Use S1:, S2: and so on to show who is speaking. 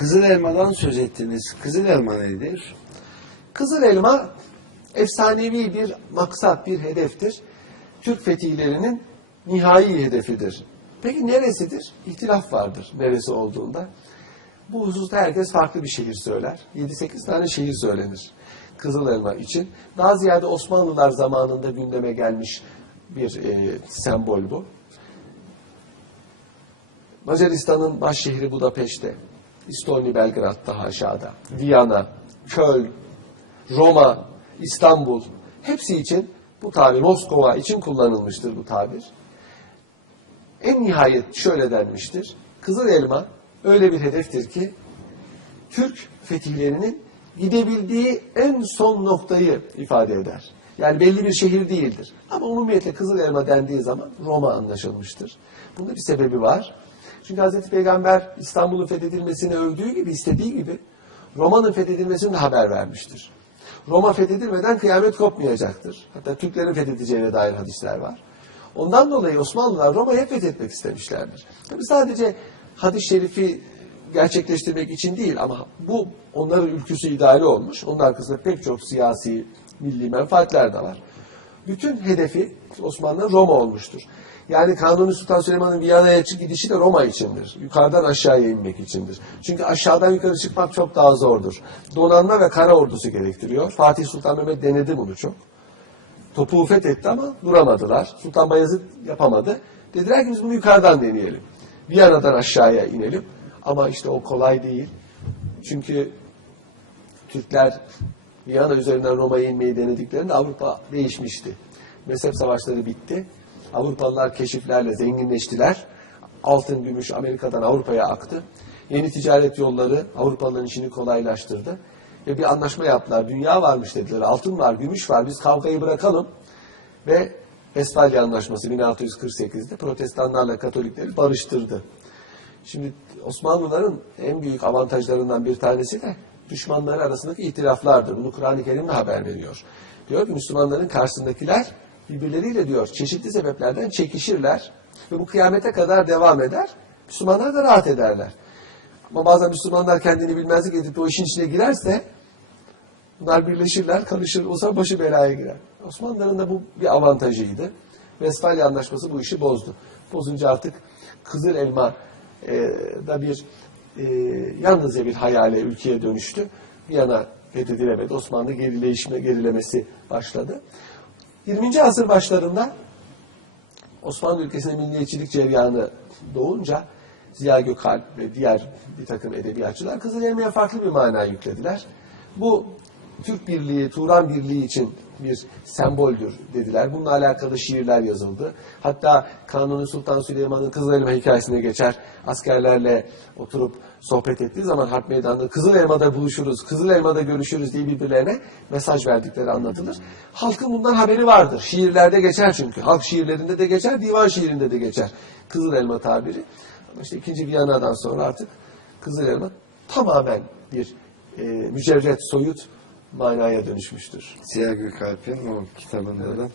S1: Kızıl elmadan söz ettiniz. Kızıl elma nedir?
S2: Kızıl elma efsanevi bir maksat, bir hedeftir. Türk fetihlerinin nihai hedefidir. Peki neresidir? İhtilaf vardır neresi olduğunda. Bu hususta herkes farklı bir şehir söyler. 7-8 tane şehir söylenir Kızıl Elma için. Daha ziyade Osmanlılar zamanında gündeme gelmiş bir e, sembol bu. Macaristan'ın baş şehri Budapeşte, İstoni Belgrad'da aşağıda, Viyana, Köln, Roma, İstanbul hepsi için bu tabir, Moskova için kullanılmıştır bu tabir. En nihayet şöyle denmiştir. Kızıl elma öyle bir hedeftir ki Türk fetihlerinin gidebildiği en son noktayı ifade eder. Yani belli bir şehir değildir. Ama umumiyetle Kızıl Elma dendiği zaman Roma anlaşılmıştır. Bunda bir sebebi var. Çünkü Hazreti Peygamber İstanbul'un fethedilmesini övdüğü gibi, istediği gibi Roma'nın fethedilmesini de haber vermiştir. Roma fethedilmeden kıyamet kopmayacaktır. Hatta Türklerin fethedeceğine dair hadisler var. Ondan dolayı Osmanlılar Roma'yı fethetmek istemişlerdir. Tabi sadece hadis-i şerifi gerçekleştirmek için değil ama bu onların ülküsü ideali olmuş. Onun arkasında pek çok siyasi, milli menfaatler de var. Bütün hedefi Osmanlı Roma olmuştur. Yani Kanuni Sultan Süleyman'ın Viyana'ya gidişi de Roma içindir. Yukarıdan aşağıya inmek içindir. Çünkü aşağıdan yukarı çıkmak çok daha zordur. Donanma ve kara ordusu gerektiriyor. Fatih Sultan Mehmet denedi bunu çok. Topuğu fethetti ama duramadılar. Sultan Bayezid yapamadı. Dediler ki biz bunu yukarıdan deneyelim. Viyana'dan aşağıya inelim. Ama işte o kolay değil. Çünkü Türkler Viyana üzerinden Roma'ya inmeyi denediklerinde Avrupa değişmişti. Mezhep savaşları bitti. Avrupalılar keşiflerle zenginleştiler. Altın, gümüş Amerika'dan Avrupa'ya aktı. Yeni ticaret yolları Avrupalıların işini kolaylaştırdı. Ve bir anlaşma yaptılar. Dünya varmış dediler. Altın var, gümüş var. Biz kavgayı bırakalım. Ve Westfalia Anlaşması 1648'de protestanlarla Katolikleri barıştırdı. Şimdi Osmanlıların en büyük avantajlarından bir tanesi de düşmanları arasındaki itiraflardır. Bunu Kur'an-ı Kerim'de haber veriyor. Diyor ki Müslümanların karşısındakiler birbirleriyle diyor çeşitli sebeplerden çekişirler ve bu kıyamete kadar devam eder. Müslümanlar da rahat ederler. Ama bazen Müslümanlar kendini bilmezlik edip o işin içine girerse bunlar birleşirler, karışır, o zaman başı belaya girer. Osmanlıların da bu bir avantajıydı. Westfalia Anlaşması bu işi bozdu. Bozunca artık Kızıl Elma e, da bir e, yalnızca bir hayale ülkeye dönüştü. Viyana fethedilemedi. Osmanlı gerileyişme, gerilemesi başladı. 20. asır başlarında Osmanlı ülkesinde milliyetçilik ceryanı doğunca Ziya Gökalp ve diğer bir takım edebiyatçılar Kızıl Elma'ya farklı bir mana yüklediler. Bu Türk Birliği, Turan Birliği için bir semboldür dediler. Bununla alakalı şiirler yazıldı. Hatta Kanuni Sultan Süleyman'ın Kızıl Elma hikayesine geçer. Askerlerle oturup sohbet ettiği zaman harp meydanında Kızıl Elma'da buluşuruz, Kızıl Elma'da görüşürüz diye birbirlerine mesaj verdikleri anlatılır. Halkın bundan haberi vardır. Şiirlerde geçer çünkü. Halk şiirlerinde de geçer, divan şiirinde de geçer. Kızıl Elma tabiri. Ama işte ikinci Viyana'dan sonra artık Kızıl Elma tamamen bir e, mücerret, soyut manaya dönüşmüştür.
S1: Ziya Gökalp'in o kitabında da